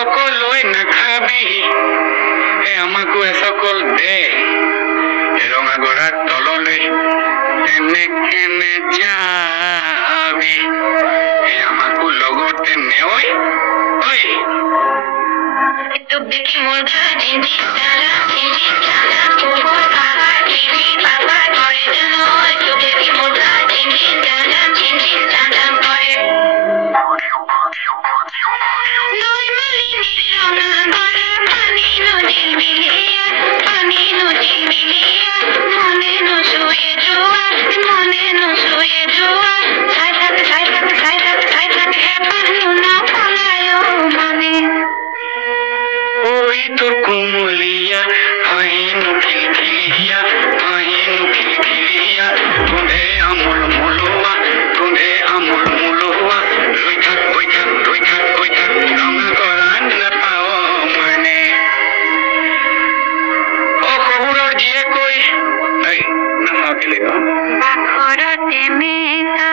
সকলোৱে নাখাবি আমাকো এচকল দে ৰঙা গৰাৰ তললৈ কেনে যাবি আমাকো লগতে নেঐ ঐ তোক দেখি মোৰ গা ঝিনঝিন দাদা ঝিনঝিন দাদা ওপৰ পাহাৰ ঝিনঝিন পাপা ধৰে নহয় তোক দেখি মোৰ গা ঝিনঝিন দাদা ঝিনঝিন দাদা কৰে নৈ মালিনীৰ ৰঙা গৰা পানী নদীৰ বিলিয়া মনে নুচুৱে যোৱা চাই থাকে হেঁপাহ নপলায়ো মানে ঐ তোৰ কোমলীয়া আহিনো খিলখিলিয়া তোঁধে আমোল মোলোৱা ৰৈ থাক ৰঙা গৰা নাপাওঁ মানে শহুৰৰ জীয়েকৈ নাচাওঁ কেলে বাখৰতে মেকা